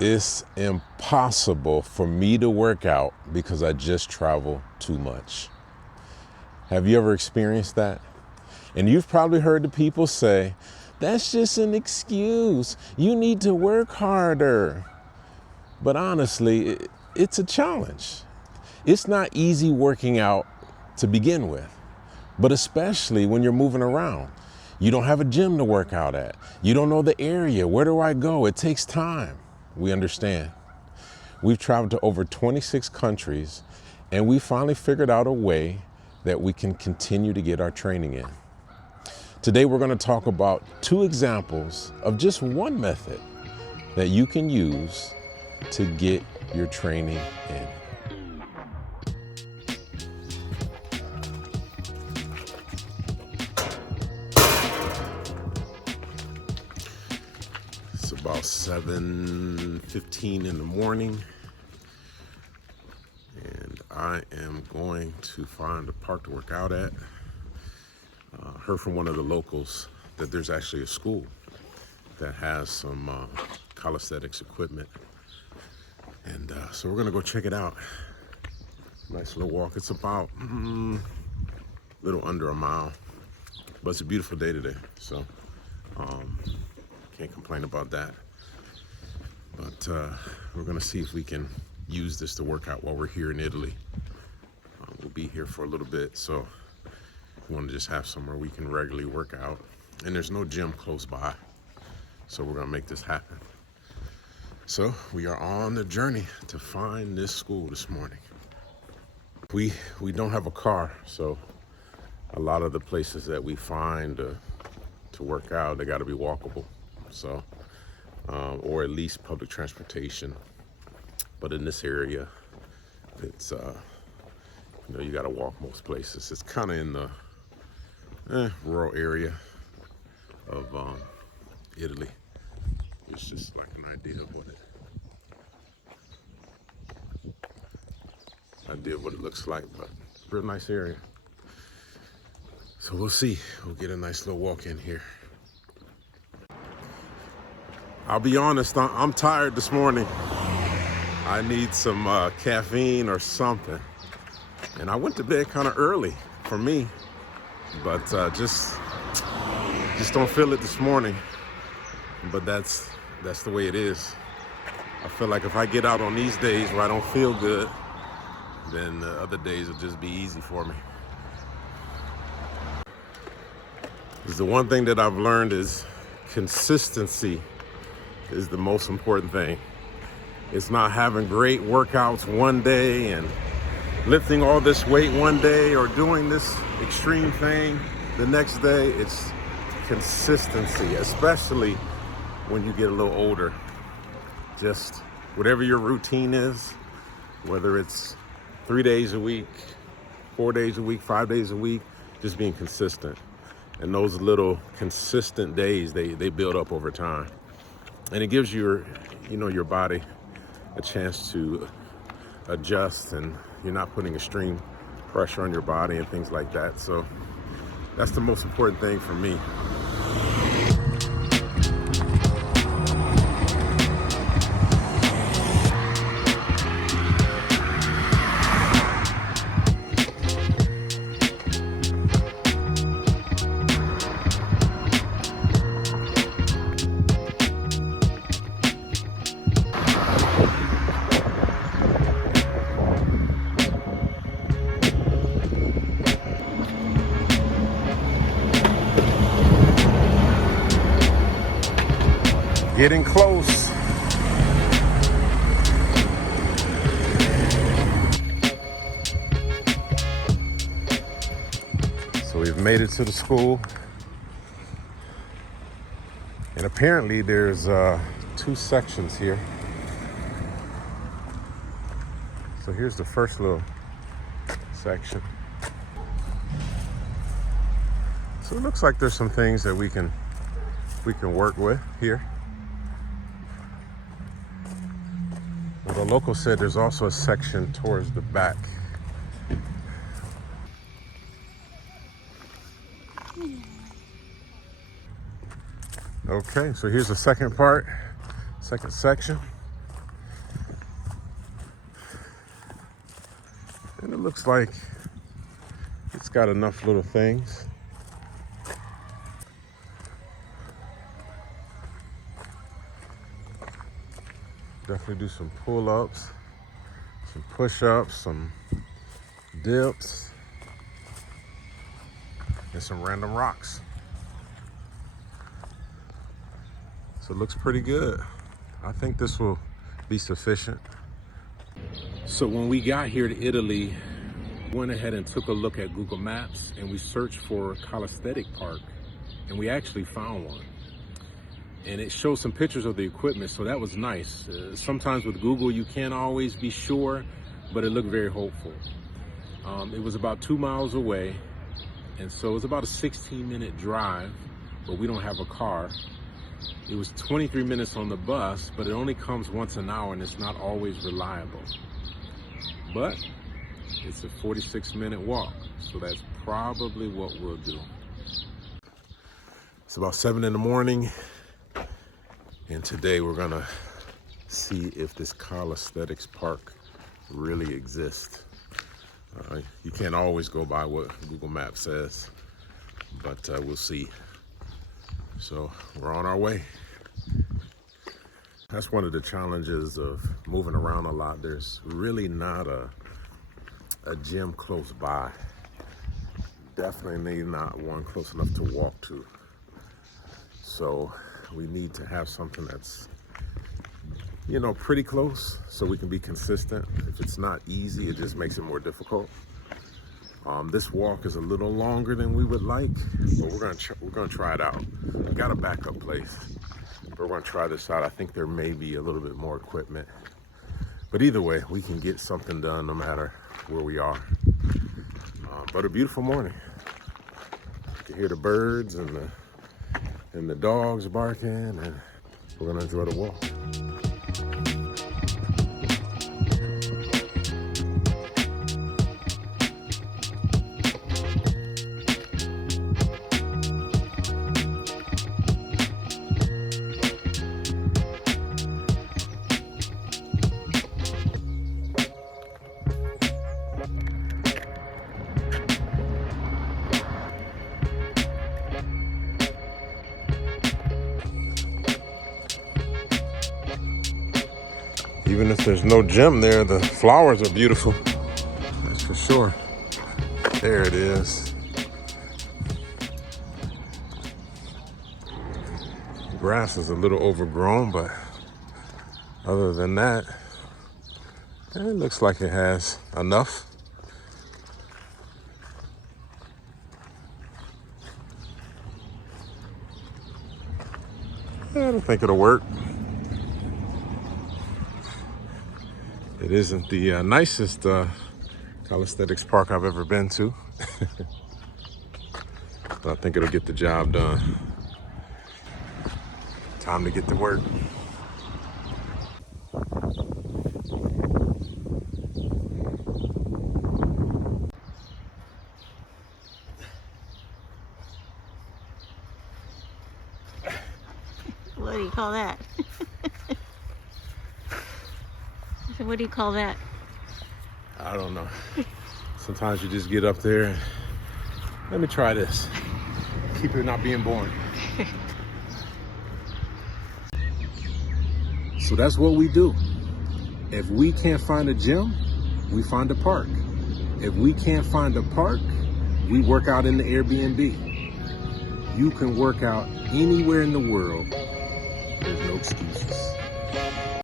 It's impossible for me to work out because I just travel too much. Have you ever experienced that? And you've probably heard the people say, that's just an excuse. You need to work harder. But honestly, it's a challenge. It's not easy working out to begin with, but especially when you're moving around. You don't have a gym to work out at. You don't know the area. Where do I go? It takes time. We understand. We've traveled to over 26 countries, and we finally figured out a way that we can continue to get our training in. Today, we're going to talk about 2 examples of just one method that you can use to get your training in. It's about 7:15 in the morning, and I am going to find a park to work out at. Heard from one of the locals that there's actually a school that has some calisthenics equipment, and so we're gonna go check it out. Nice little walk. It's about a little under a mile, but it's a beautiful day today, so can't complain about that. But we're gonna see if we can use this to work out while we're here in Italy. We'll be here for a little bit, so we want to just have somewhere we can regularly work out. And there's no gym close by, so we're gonna make this happen. So we are on the journey to find this school this morning. We don't have a car, so a lot of the places that we find to work out, they got to be walkable. So, or at least public transportation. But in this area, it's you got to walk most places. It's kind of in the rural area of Italy. It's just like an idea of what it looks like, but real nice area. So we'll see. We'll get a nice little walk in here. I'll be honest, I'm tired this morning. I need some caffeine or something. And I went to bed kind of early for me, but just don't feel it this morning. But that's the way it is. I feel like if I get out on these days where I don't feel good, then the other days will just be easy for me. Because the one thing that I've learned is consistency is the most important thing. It's not having great workouts one day and lifting all this weight one day or doing this extreme thing the next day. It's consistency, especially when you get a little older. Just whatever your routine is, whether it's 3 days a week, 4 days a week, 5 days a week, just being consistent. And those little consistent days, they build up over time. And it gives your body a chance to adjust, and you're not putting extreme pressure on your body and things like that. So that's the most important thing for me. Getting close. So we've made it to the school. And apparently there's 2 sections here. So here's the first little section. So it looks like there's some things that we can work with here. Well, the local said there's also a section towards the back. Okay, so here's the second part, second section. looks like it's got enough little things. Definitely do some pull-ups, some push-ups, some dips, and some random rocks. So it looks pretty good. I think this will be sufficient. So when we got here to Italy, we went ahead and took a look at Google Maps and we searched for Calisthenic Park, and we actually found one. And it shows some pictures of the equipment, so that was nice. Sometimes with Google, you can't always be sure, but it looked very hopeful. It was about 2 miles away, and so it was about a 16-minute drive, but we don't have a car. It was 23 minutes on the bus, but it only comes once an hour, and it's not always reliable. But it's a 46-minute walk, so that's probably what we'll do. It's about 7 in the morning. And today we're gonna see if this Calisthenics Park really exists. You can't always go by what Google Maps says, but we'll see. So we're on our way. That's one of the challenges of moving around a lot. There's really not a gym close by. Definitely not one close enough to walk to. So we need to have something that's, you know, pretty close so we can be consistent. If it's not easy, it just makes it more difficult. This walk is a little longer than we would like, but we're gonna try it out. We got a backup place, but we're gonna try this out. I think there may be a little bit more equipment, but either way, we can get something done no matter where we are. But a beautiful morning. You can hear the birds and the dogs barking, and we're gonna enjoy the walk. Even if there's no gym there, the flowers are beautiful. That's for sure. There it is. The grass is a little overgrown, but other than that, it looks like it has enough. I don't think it'll work. It isn't the nicest calisthenics park I've ever been to. But I think it'll get the job done. Time to get to work. What do you call that? So what do you call that? I don't know. Sometimes you just get up there and let me try this. Keep it not being boring. So that's what we do. If we can't find a gym, we find a park. If we can't find a park, we work out in the Airbnb. You can work out anywhere in the world. There's no excuses.